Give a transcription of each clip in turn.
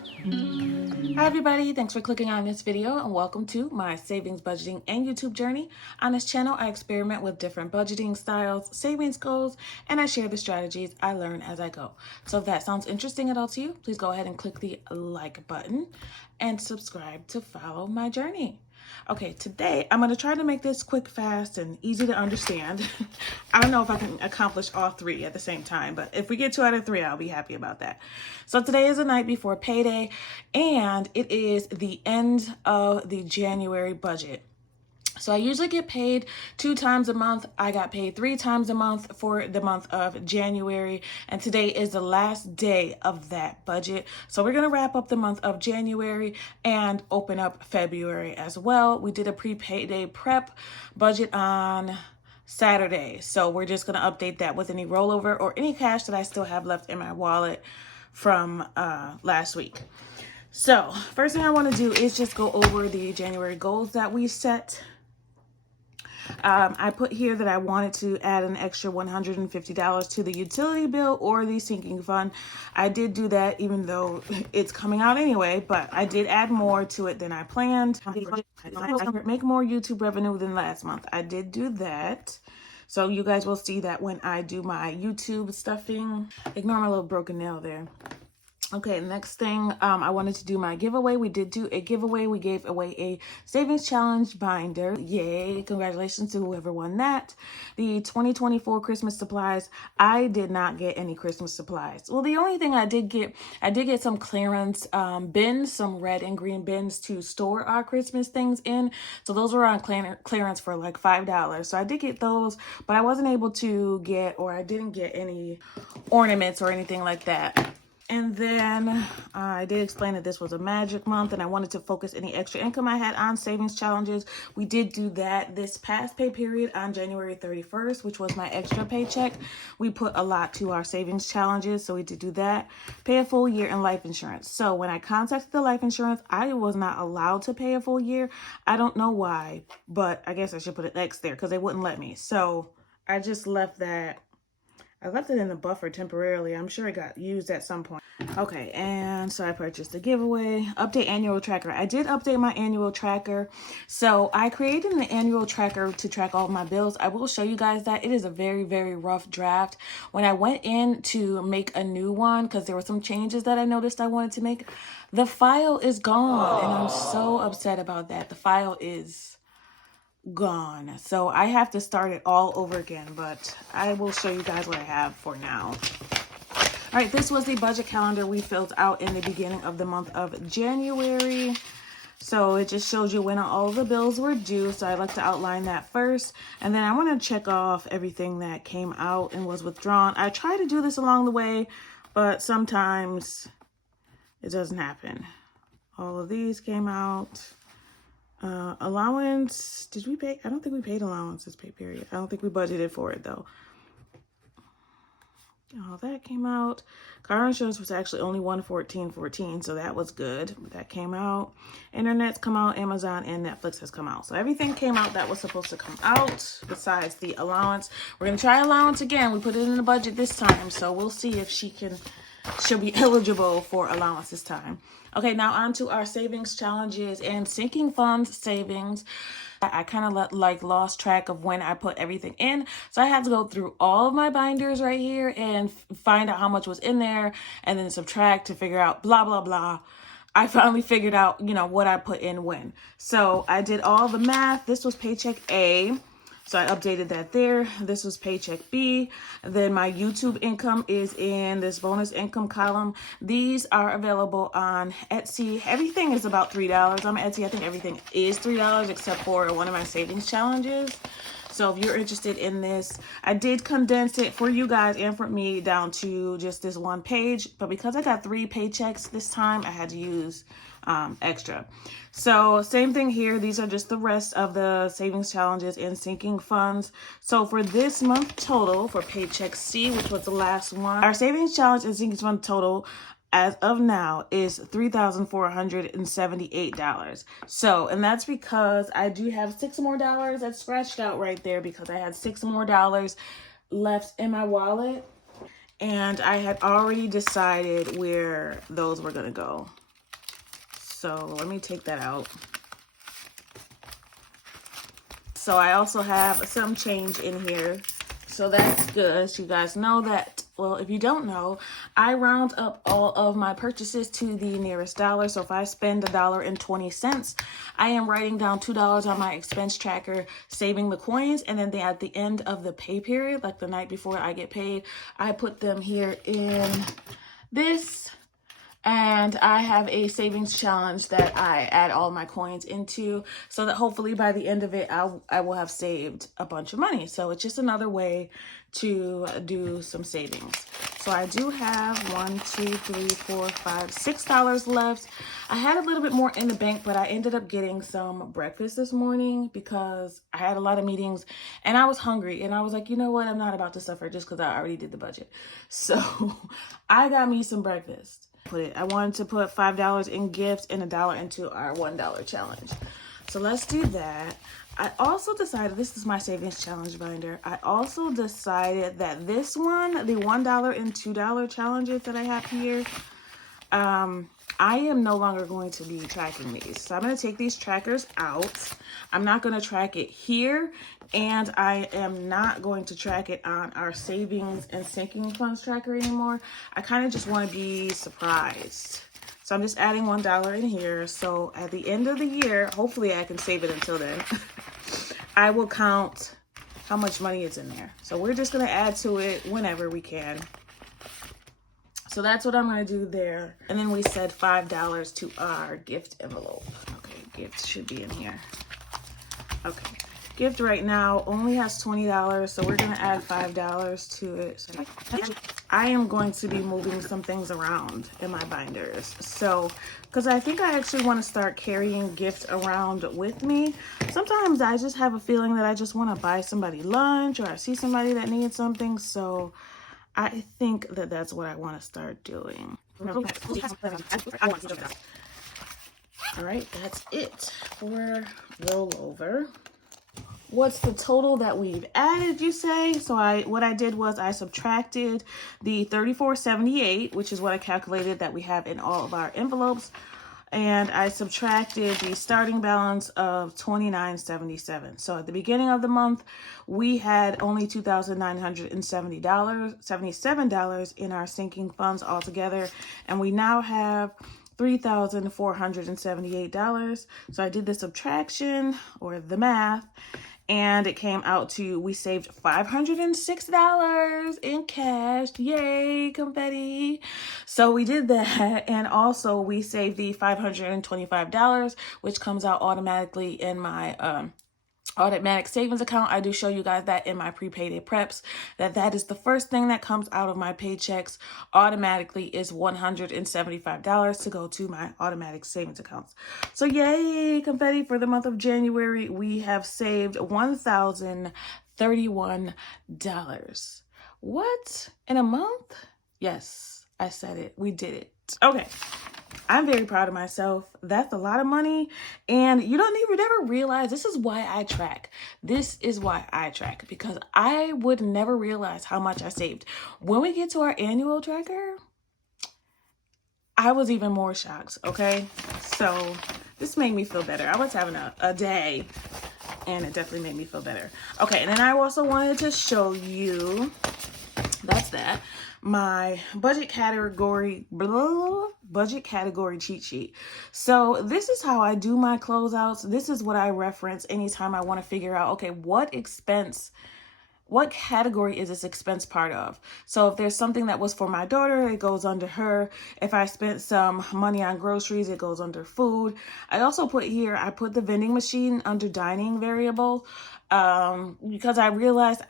Hi everybody, thanks for clicking on this video and welcome to my savings, budgeting, and YouTube journey. On this channel, I experiment with different budgeting styles, savings goals, and I share the strategies I learn as I go. So if that sounds interesting at all to you, please go ahead and click the like button and subscribe to follow my journey. Okay, today I'm going to try to make this quick, fast, and easy to understand. I don't know if I can accomplish all three at the same time, but if we get 2 out of 3, I'll be happy about that. So today is the night before payday, and it is the end of the January budget. So I usually get paid 2 times a month. I got paid 3 times a month for the month of January. And today is the last day of that budget. So we're going to wrap up the month of January and open up February as well. We did a pre-payday prep budget on Saturday. So we're just going to update that with any rollover or any cash that I still have left in my wallet from last week. So first thing I want to do is just go over the January goals that we set. I put here that I wanted to add an extra $150 to the utility bill or the sinking fund. I did do that even though it's coming out anyway, but I did add more to it than I planned. Make more YouTube revenue than last month. I did do that. So you guys will see that when I do my YouTube stuffing. Ignore my little broken nail there. Okay, next thing, I wanted to do my giveaway. We did do a giveaway. We gave away a savings challenge binder. Yay, congratulations to whoever won that. The 2024 Christmas supplies, I did not get any Christmas supplies. Well, the only thing I did get some clearance bins, some red and green bins to store our Christmas things in. So those were on clearance for like $5. So I did get those, but I wasn't able to get, or I didn't get any ornaments or anything like that. And then I did explain that this was a magic month and I wanted to focus any extra income I had on savings challenges. We did do that this past pay period on January 31st, which was my extra paycheck. We put a lot to our savings challenges, so we did do that. Pay a full year in life insurance. So when I contacted the life insurance, I was not allowed to pay a full year. I don't know why, but I guess I should put an X there because they wouldn't let me. So I just left that. I left it in the buffer temporarily. I'm sure it got used at some point. Okay, and so I purchased the giveaway. Update annual tracker. I did update my annual tracker. So I created an annual tracker to track all of my bills. I will show you guys that. It is a very, very rough draft. When I went in to make a new one, because there were some changes that I noticed I wanted to make, the file is gone. And I'm so upset about that. The file is gone. So I have to start it all over again, but I will show you guys what I have for now. All right, this was the budget calendar we filled out in the beginning of the month of January. So it just shows you when all the bills were due. So I like to outline that first. And then I want to check off everything that came out and was withdrawn. I try to do this along the way, but sometimes it doesn't happen. All of these came out. Allowance, did we pay? I don't think we paid allowance this pay period. I don't think we budgeted for it though. All that came out. Car insurance was actually only $114.14, so that was good. That came out. Internet's come out. Amazon and Netflix has come out. So everything came out that was supposed to come out besides the allowance. We're going to try allowance again. We put it in the budget this time, so we'll see if she'll be eligible for allowance this time. Okay, now on to our savings challenges and sinking funds savings. I kind of lost track of when I put everything in. So I had to go through all of my binders right here and find out how much was in there and then subtract to figure out blah, blah, blah. I finally figured out, what I put in when. So I did all the math. This was paycheck A. So I updated that there. This was paycheck B. Then my YouTube income is in this bonus income column. These are available on Etsy. Everything is about $3 on Etsy. I think everything is $3 except for one of my savings challenges. So if you're interested in this, I did condense it for you guys and for me down to just this one page. But because I got 3 paychecks this time, I had to use extra. So same thing here. These are just the rest of the savings challenges and sinking funds. So for this month total, for paycheck C, which was the last one, our savings challenge and sinking fund total as of now is $3,478. So, and that's because I do have $6 more that's scratched out right there because I had $6 more left in my wallet and I had already decided where those were going to go. So let me take that out. So I also have some change in here. So that's good. So you guys know that, well, if you don't know, I round up all of my purchases to the nearest dollar. So if I spend $1.20, I am writing down $2 on my expense tracker, saving the coins. And then at the end of the pay period, like the night before I get paid, I put them here in this. And I have a savings challenge that I add all my coins into, so that hopefully by the end of it, I will have saved a bunch of money. So it's just another way to do some savings. So I do have $6 left. I had a little bit more in the bank, but I ended up getting some breakfast this morning because I had a lot of meetings and I was hungry. And I was like, you know what? I'm not about to suffer just because I already did the budget. So I got me some breakfast. I wanted to put $5 in gifts and $1 into our $1 challenge. So let's do that. I also decided, this is my savings challenge binder. I also decided that this one, the $1 and $2 challenges that I have here, I am no longer going to be tracking these. So I'm going to take these trackers out. I'm not going to track it here. And I am not going to track it on our savings and sinking funds tracker anymore. I kind of just want to be surprised. So I'm just adding $1 in here. So at the end of the year, hopefully I can save it until then. I will count how much money is in there. So we're just going to add to it whenever we can. So that's what I'm going to do there. And then we said $5 to our gift envelope. Okay, gift should be in here. Okay, gift right now only has $20, so we're going to add $5 to it. So I am going to be moving some things around in my binders. So, because I think I actually want to start carrying gifts around with me. Sometimes I just have a feeling that I just want to buy somebody lunch, or I see somebody that needs something. So I think that that's what I want to start doing. All right, that's it for rollover. What's the total that we've added, you say? So what I did was I subtracted the $34.78, which is what I calculated that we have in all of our envelopes. And I subtracted the starting balance of $29.77. So at the beginning of the month, we had only $2,977 in our sinking funds altogether. And we now have $3,478. So I did the subtraction, or the math, and it came out to, we saved $506 in cash. Yay, confetti. So we did that. And also we saved the $525, which comes out automatically in my automatic savings account. I do show you guys that in my pre-payday preps, that is the first thing that comes out of my paychecks automatically is $175 to go to my automatic savings accounts. So yay, confetti. For the month of January, we have saved $1,031. What? In a month? Yes, I said it. We did it. Okay. I'm very proud of myself. That's a lot of money. And you don't even never realize, this is why I track. This is why I track, because I would never realize how much I saved. When we get to our annual tracker, I was even more shocked, okay? So this made me feel better. I was having a day, and it definitely made me feel better. Okay, and then I also wanted to show you, that's that, my budget category cheat sheet. So this is how I do my closeouts. This is what I reference anytime I want to figure out, okay, what category is this expense part of? So if there's something that was for my daughter, it goes under her. If I spent some money on groceries, it goes under food. I also put here, I put the vending machine under dining variable, because I realized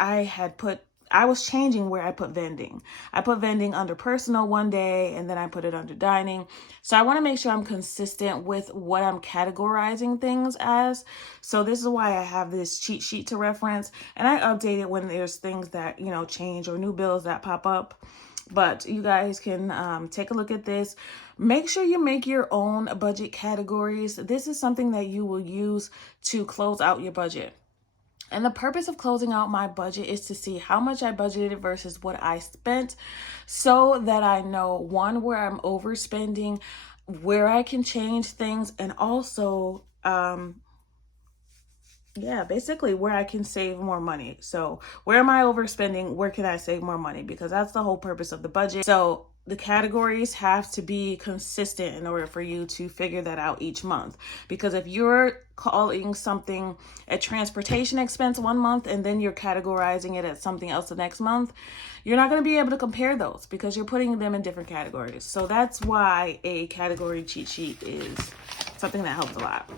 I was changing where I put vending. I put vending under personal one day, and then I put it under dining. So I want to make sure I'm consistent with what I'm categorizing things as. So this is why I have this cheat sheet to reference, and I update it when there's things that, change, or new bills that pop up. But you guys can take a look at this. Make sure you make your own budget categories. This is something that you will use to close out your budget. And the purpose of closing out my budget is to see how much I budgeted versus what I spent, so that I know, one, where I'm overspending, where I can change things, and also, basically where I can save more money. So where am I overspending? Where can I save more money? Because that's the whole purpose of the budget. So the categories have to be consistent in order for you to figure that out each month. Because if you're calling something a transportation expense one month and then you're categorizing it as something else the next month, you're not going to be able to compare those because you're putting them in different categories. So that's why a category cheat sheet is something that helps a lot.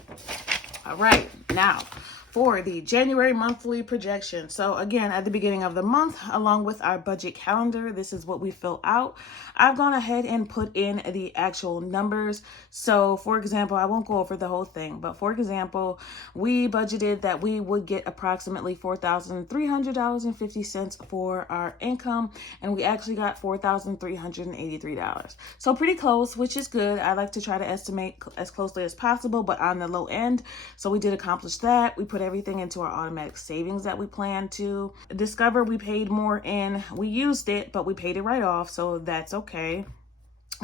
All right, now for the January monthly projection. So again, at the beginning of the month, along with our budget calendar, this is what we fill out. I've gone ahead and put in the actual numbers. So for example, I won't go over the whole thing, but for example, we budgeted that we would get approximately $4,300.50 for our income, and we actually got $4,383. So pretty close, which is good. I like to try to estimate as closely as possible, but on the low end. So we did accomplish that. We put everything into our automatic savings that we plan to. Discover, we paid more in. We used it, but we paid it right off, so that's okay.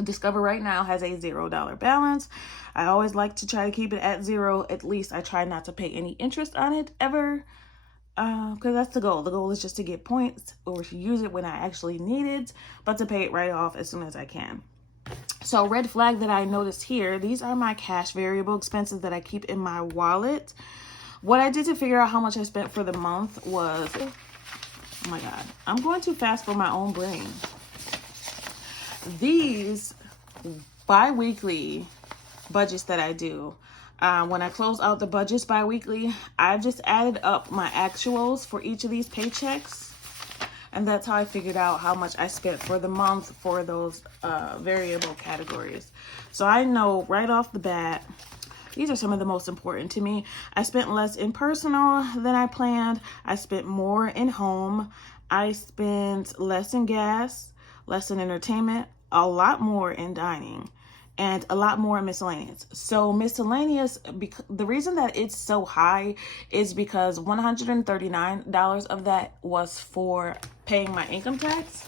Discover right now has a $0 balance. I always like to try to keep it at zero. At least I try not to pay any interest on it ever, because that's the goal. The goal is just to get points or to use it when I actually need it, but to pay it right off as soon as I can. So red flag that I noticed here, these are my cash variable expenses that I keep in my wallet. What I did to figure out how much I spent for the month was, oh my God, I'm going too fast for my own brain. These bi-weekly budgets that I do, when I close out the budgets bi-weekly, I've just added up my actuals for each of these paychecks. And that's how I figured out how much I spent for the month for those variable categories. So I know right off the bat, these are some of the most important to me. I spent less in personal than I planned. I spent more in home. I spent less in gas, less in entertainment, a lot more in dining, and a lot more in miscellaneous. So miscellaneous, the reason that it's so high is because $139 of that was for paying my income tax.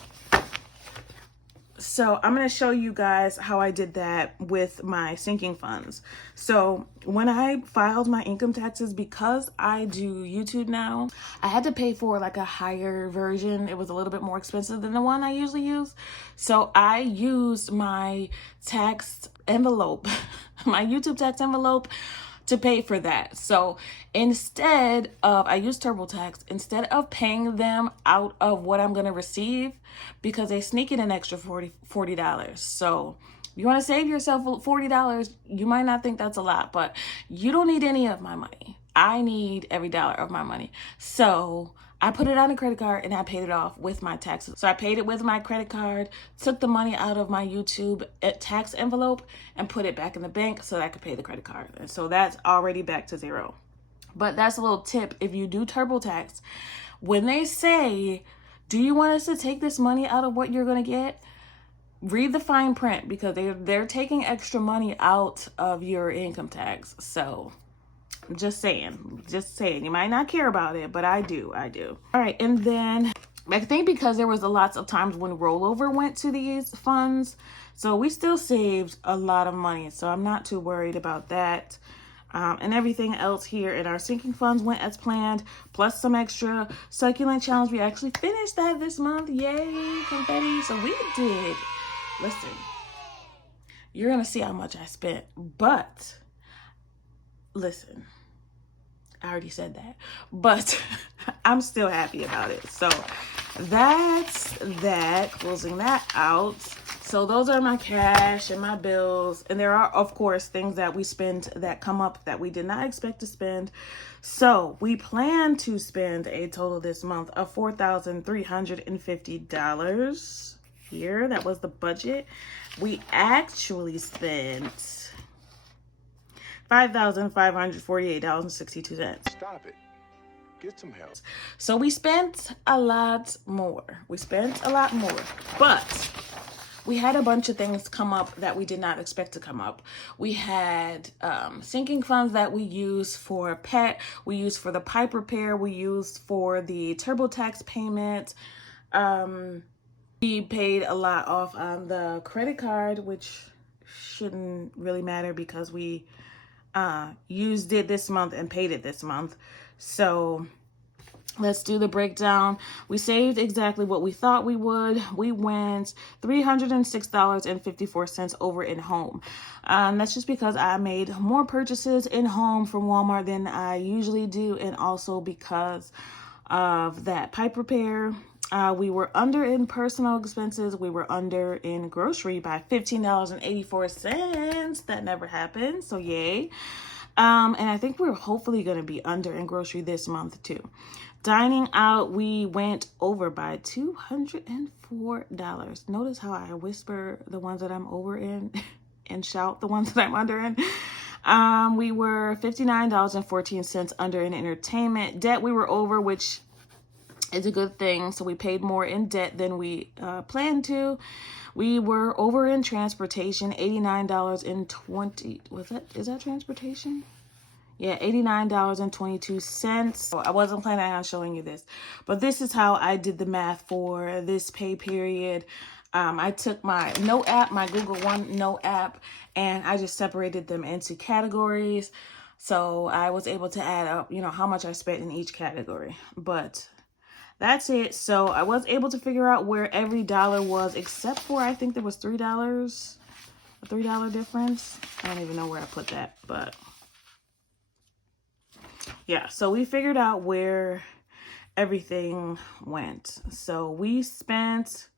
So I'm going to show you guys how I did that with my sinking funds. So when I filed my income taxes, because I do YouTube now, I had to pay for like a higher version. It was a little bit more expensive than the one I usually use. So I used my tax envelope, my YouTube tax envelope, to pay for that. So instead of, I use TurboTax, instead of paying them out of what I'm going to receive, because they sneak in an extra $40. So you want to save yourself $40, you might not think that's a lot, but you don't need any of my money. I need every dollar of my money. So I put it on a credit card and I paid it off with my taxes. So I paid it with my credit card, took the money out of my YouTube tax envelope and put it back in the bank so that I could pay the credit card. And so that's already back to zero. But that's a little tip. If you do TurboTax, when they say, do you want us to take this money out of what you're going to get? Read the fine print, because they're taking extra money out of your income tax. So just saying, you might not care about it, but I do. All right. And then I think because there was lots of times when rollover went to these funds, so we still saved a lot of money. So I'm not too worried about that. And everything else here in our sinking funds went as planned, plus some extra succulent challenge. We actually finished that this month. Yay, confetti. So we did. Listen, you're going to see how much I spent, but listen, I already said that, but I'm still happy about it. So that's that, closing that out. So those are my cash and my bills. And there are, of course, things that we spend that come up that we did not expect to spend. So we plan to spend a total this month of $4,350 here. That was the budget. We actually spent $5,548.62. Stop it. Get some help. So we spent a lot more. But we had a bunch of things come up that we did not expect to come up. We had sinking funds that we used for pet, we used for the pipe repair, we used for the TurboTax payment. We paid a lot off on the credit card, which shouldn't really matter because we used it this month and paid it this month. So let's do the breakdown. We saved exactly what we thought we would. We went $306.54 over in home. That's just because I made more purchases in home from Walmart than I usually do, and also because of that pipe repair. We were under in personal expenses. We were under in grocery by $15.84. That never happened, so yay. And I think we're hopefully going to be under in grocery this month too. Dining out, we went over by $204. Notice how I whisper the ones that I'm over in and shout the ones that I'm under in. We were $59.14 under in entertainment. Debt, we were over, which is a good thing. So we paid more in debt than we planned to. We were over in transportation, $89.20. Is that transportation? Yeah, $89.22. So I wasn't planning on showing you this, but this is how I did the math for this pay period. I took my Note app, my Google One Note app, and I just separated them into categories. So I was able to add up, how much I spent in each category. But that's it. So I was able to figure out where every dollar was, except for I think there was $3, a $3 difference. I don't even know where I put that, but yeah. So we figured out where everything went. So we spent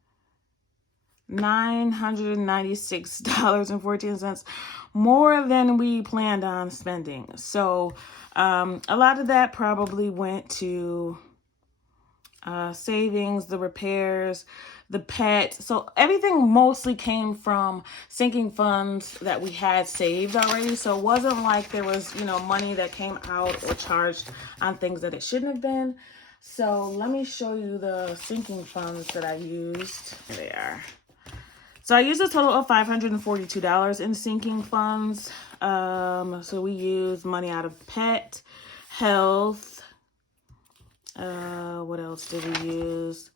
$996.14 more than we planned on spending. So a lot of that probably went to savings, the repairs, the pet. So everything mostly came from sinking funds that we had saved already. So it wasn't like there was, money that came out or charged on things that it shouldn't have been. So let me show you the sinking funds that I used. Here they are. So I used a total of $542 in sinking funds. So we used money out of pet, health. What else did we use?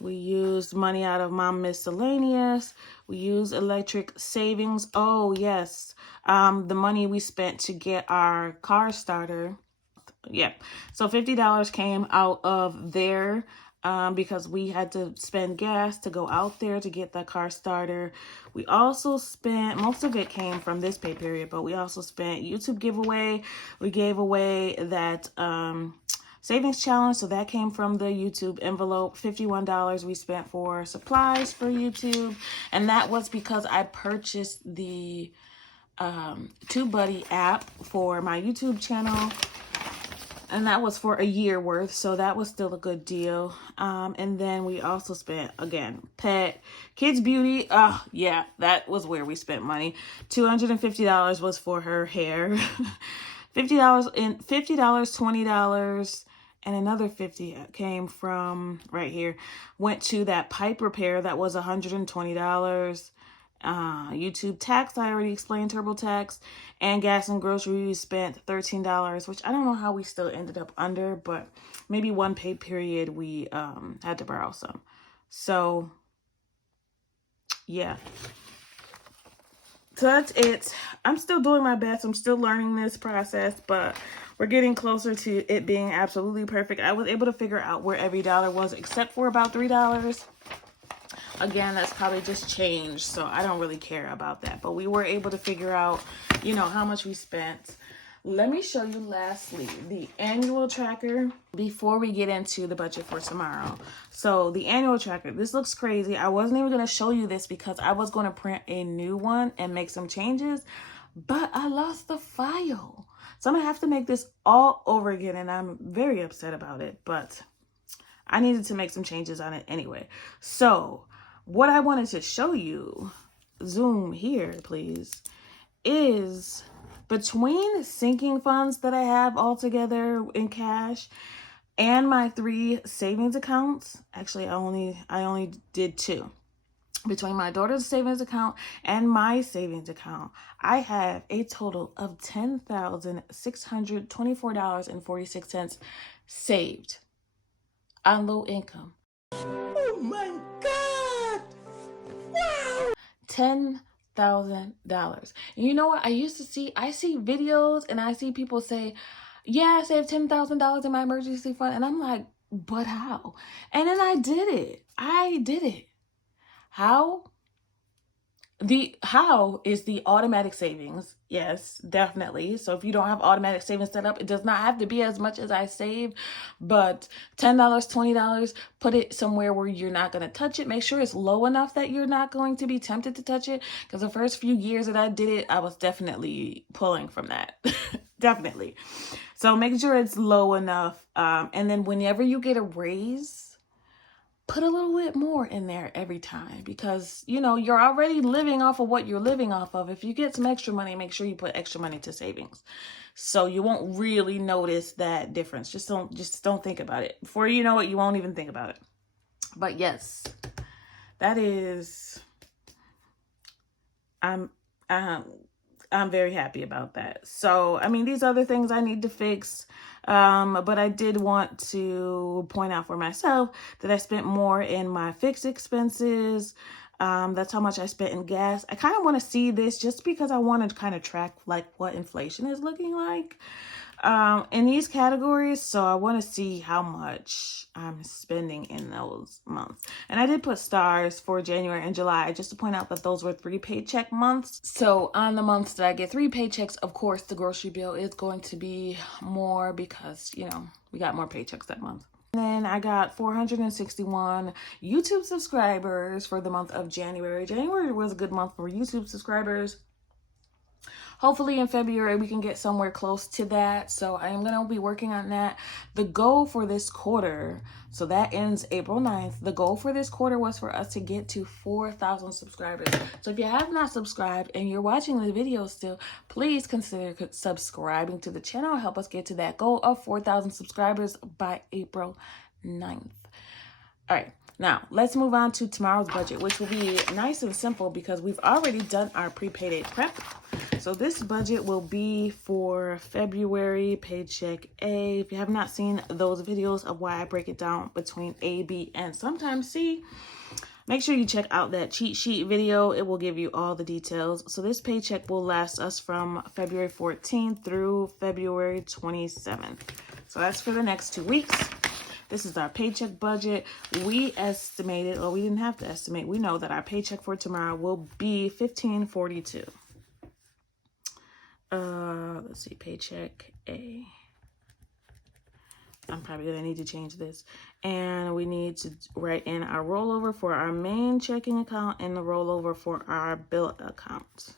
We used money out of mom miscellaneous. We used electric savings. Oh, yes. The money we spent to get our car starter. Yeah. So $50 came out of there because we had to spend gas to go out there to get the car starter. We also spent, most of it came from this pay period, but we also spent YouTube giveaway. We gave away that savings challenge, so that came from the YouTube envelope. $51 we spent for supplies for YouTube, and that was because I purchased the TubeBuddy app for my YouTube channel, and that was for a year worth, so that was still a good deal. And then we also spent, again, pet, kids beauty. Oh yeah, that was where we spent money. $250 was for her hair. $50 $20, and another $50 came from right here, went to that pipe repair. That was $120. YouTube tax, I already explained, TurboTax, and gas and groceries spent $13, which I don't know how we still ended up under, but maybe one pay period we had to borrow some. So yeah. So that's it. I'm still doing my best. I'm still learning this process, but we're getting closer to it being absolutely perfect. I was able to figure out where every dollar was, except for about $3. Again, that's probably just changed, so I don't really care about that. But we were able to figure out, how much we spent. Let me show you lastly the annual tracker before we get into the budget for tomorrow. So the annual tracker, this looks crazy. I wasn't even going to show you this because I was going to print a new one and make some changes, but I lost the file. So I'm going to have to make this all over again, and I'm very upset about it, but I needed to make some changes on it anyway. So what I wanted to show you, zoom here, please, is between sinking funds that I have all together in cash and my 3 savings accounts. Actually, I only did 2. between my daughter's savings account and my savings account, I have a total of $10,624.46 saved on low income. Oh my God! Wow! $10,000. You know what? I see videos and I see people say, yeah, I saved $10,000 in my emergency fund. And I'm like, but how? And then I did it. How? How is the automatic savings. Yes, definitely. So if you don't have automatic savings set up, it does not have to be as much as I saved, but $10, $20, put it somewhere where you're not going to touch it. Make sure it's low enough that you're not going to be tempted to touch it. Because the first few years that I did it, I was definitely pulling from that. Definitely. So make sure it's low enough. And then whenever you get a raise, put a little bit more in there every time, because you're already living off of what you're living off of. If you get some extra money, make sure you put extra money to savings, so you won't really notice that difference. Just don't think about it. Before you know it, you won't even think about it. But yes, that is, I'm very happy about that. So I mean, these other things I need to fix. But I did want to point out for myself that I spent more in my fixed expenses. That's how much I spent in gas. I kind of want to see this just because I want to kind of track like what inflation is looking like in these categories. So I want to see how much I'm spending in those months. And I did put stars for January and July just to point out that those were 3 paycheck months. So on the months that I get 3 paychecks, of course, the grocery bill is going to be more because, we got more paychecks that month. And then I got 461 YouTube subscribers for the month of January. January was a good month for YouTube subscribers. Hopefully in February we can get somewhere close to that. So I am going to be working on that. The goal for this quarter, so that ends April 9th. The goal for this quarter was for us to get to 4,000 subscribers. So if you have not subscribed and you're watching the video still, please consider subscribing to the channel. Help us get to that goal of 4,000 subscribers by April 9th. All right. Now, let's move on to tomorrow's budget, which will be nice and simple because we've already done our pre-payday prep. So this budget will be for February paycheck A. If you have not seen those videos of why I break it down between A, B, and sometimes C, make sure you check out that cheat sheet video. It will give you all the details. So this paycheck will last us from February 14th through February 27th. So that's for the next 2 weeks. This is our paycheck budget. We estimated, or we didn't have to estimate, we know that our paycheck for tomorrow will be $15.42. Let's see, paycheck A. I'm probably gonna need to change this. And we need to write in our rollover for our main checking account and the rollover for our bill account.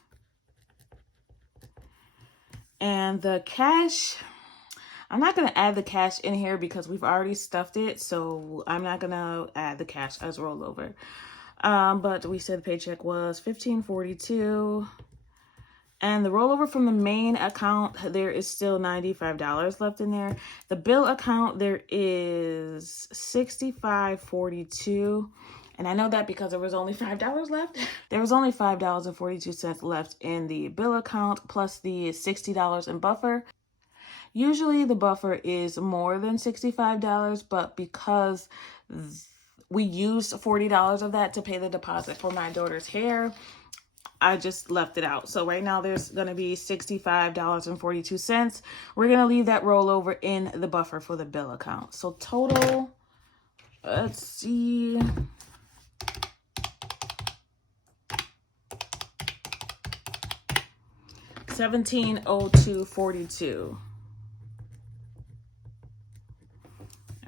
And the cash, I'm not going to add the cash in here because we've already stuffed it. So I'm not going to add the cash as rollover. But we said the paycheck was $15.42. And the rollover from the main account, there is still $95 left in there. The bill account, there is $65.42. And I know that because there was only $5 left. There was only $5.42 left in the bill account plus the $60 in buffer. Usually the buffer is more than $65, but because we used $40 of that to pay the deposit for my daughter's hair, I just left it out. So right now there's going to be $65.42. We're going to leave that rollover in the buffer for the bill account. So total, let's see. $17.0242.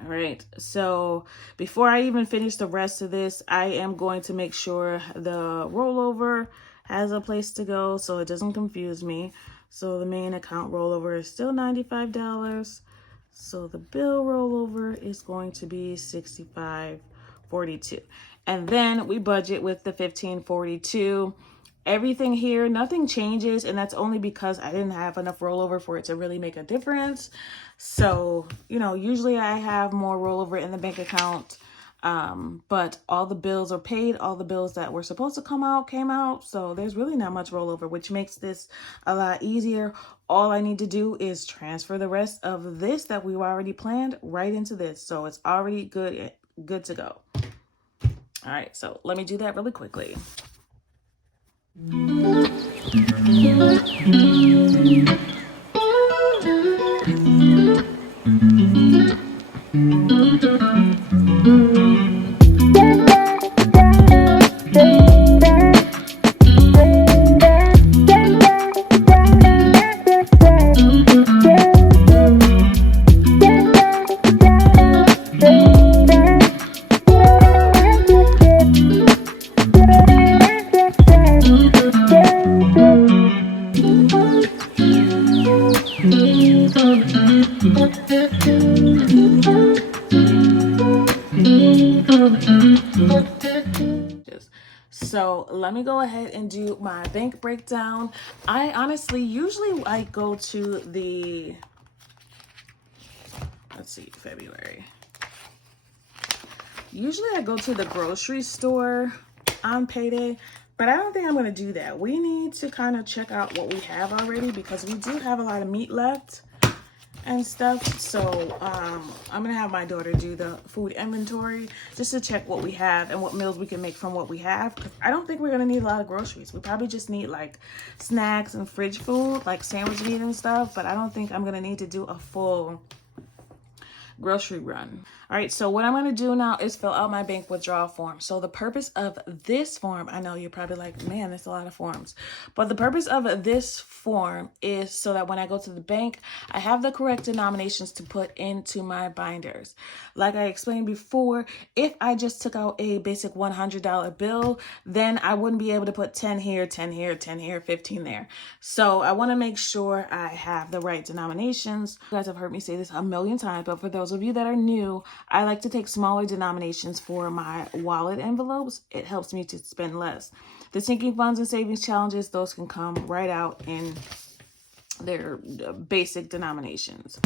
All right, so before I even finish the rest of this, I am going to make sure the rollover has a place to go so it doesn't confuse me. So the main account rollover is still $95. So the bill rollover is going to be $65.42. And then we budget with the $15.42. Everything here, nothing changes, and that's only because I didn't have enough rollover for it to really make a difference. So, usually I have more rollover in the bank account But all the bills are paid. All the bills that were supposed to come out came out. So there's really not much rollover, which makes this a lot easier. All I need to do is transfer the rest of this that we've already planned right into this. So it's already good to go. All right, so let me do that really quickly. So let me go ahead and do my bank breakdown. I honestly, usually I go to the, let's see, February. Usually I go to the grocery store on payday, but I don't think I'm going to do that. We need to kind of check out what we have already because we do have a lot of meat left and stuff. So I'm gonna have my daughter do the food inventory just to check what we have and what meals we can make from what we have, because I don't think we're gonna need a lot of groceries. We probably just need like snacks and fridge food, like sandwich meat and stuff, but I don't think I'm gonna need to do a full grocery run. All right, so what I'm going to do now is fill out my bank withdrawal form. So the purpose of this form, I know you're probably like, man, that's a lot of forms. But the purpose of this form is so that when I go to the bank, I have the correct denominations to put into my binders. Like I explained before, if I just took out a basic $100 bill, then I wouldn't be able to put 10 here, 10 here, 10 here, 15 there. So I want to make sure I have the right denominations. You guys have heard me say this a million times, but for those of you that are new, I like to take smaller denominations for my wallet envelopes. It helps me to spend less. The sinking funds and savings challenges, those can come right out in their basic denominations.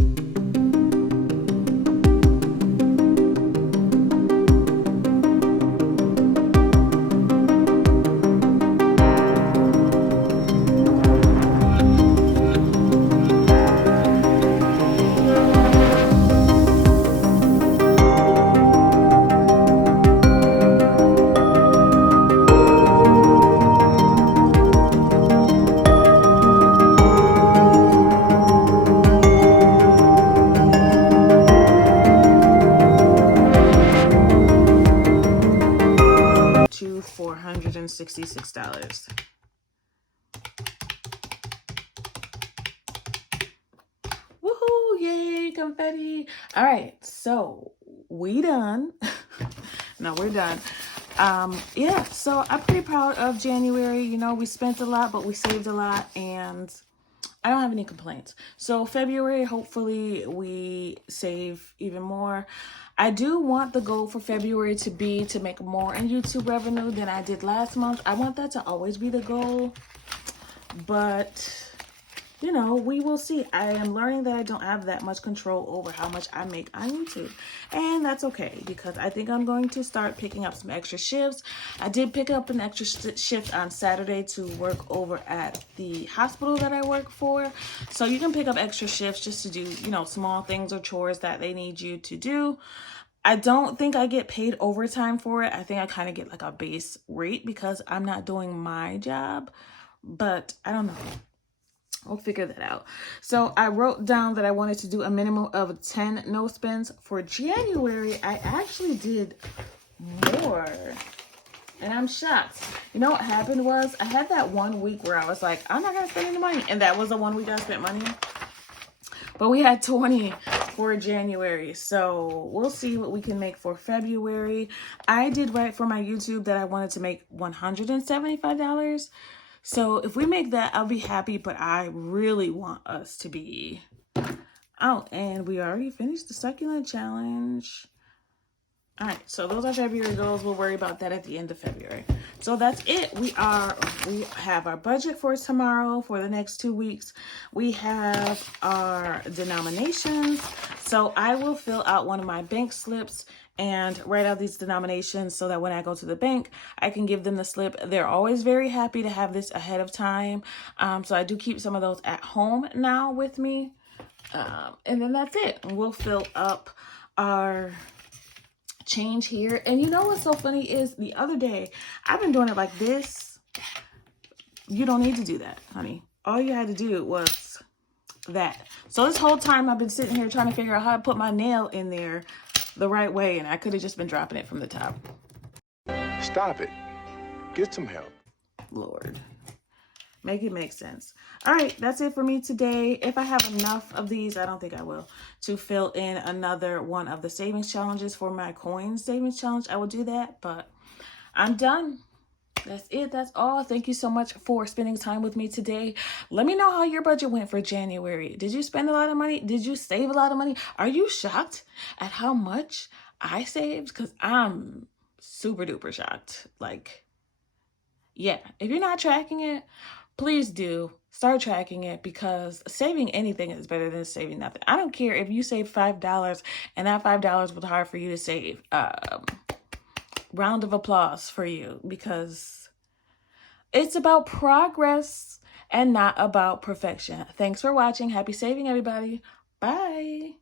$466. Woohoo! Yay, confetti. All right, so we done. No, we're done. Yeah, so I'm pretty proud of January. You know, we spent a lot, but we saved a lot, and I don't have any complaints. So February, hopefully we save even more. I do want the goal for February to be to make more in YouTube revenue than I did last month. I want that to always be the goal, but you know, we will see. I am learning that I don't have that much control over how much I make on YouTube. And that's okay, because I think I'm going to start picking up some extra shifts. I did pick up an extra shift on Saturday to work over at the hospital that I work for. So you can pick up extra shifts just to do, you know, small things or chores that they need you to do. I don't think I get paid overtime for it. I think I kind of get like a base rate because I'm not doing my job. But I don't know. We'll figure that out. So I wrote down that I wanted to do a minimum of 10 no spends. For January, I actually did more. And I'm shocked. You know what happened was I had that 1 week where I was like, I'm not going to spend any money. And that was the 1 week I spent money. But we had 20 for January. So we'll see what we can make for February. I did write for my YouTube that I wanted to make $175. So if we make that, I'll be happy, but I really want us to be out. And we already finished the succulent challenge. All right, so those are February goals. We'll worry about that at the end of February. So that's it. We have our budget for tomorrow, for the next 2 weeks. We have our denominations. So I will fill out one of my bank slips and write out these denominations so that when I go to the bank, I can give them the slip. They're always very happy to have this ahead of time. So I do keep some of those at home now with me. And then that's it. We'll fill up our change here. And you know what's so funny is the other day, I've been doing it like this. You don't need to do that, honey. All you had to do was that. So this whole time I've been sitting here trying to figure out how to put my nail in there the right way, and I could have just been dropping it from the top. Stop it. Get some help. Lord. Make it make sense. All right, that's it for me today. If I have enough of these, I don't think I will, to fill in another one of the savings challenges for my coin savings challenge, I will do that, but I'm done. That's it. That's all. Thank you so much for spending time with me today. Let me know how your budget went for January. Did you spend a lot of money? Did you save a lot of money? Are you shocked at how much I saved? Because I'm super duper shocked. Like, yeah, if you're not tracking it, please do start tracking it, because saving anything is better than saving nothing. I don't care if you save $5 and that $5 was hard for you to save. Round of applause for you, because it's about progress and not about perfection. Thanks for watching. Happy saving, everybody. Bye.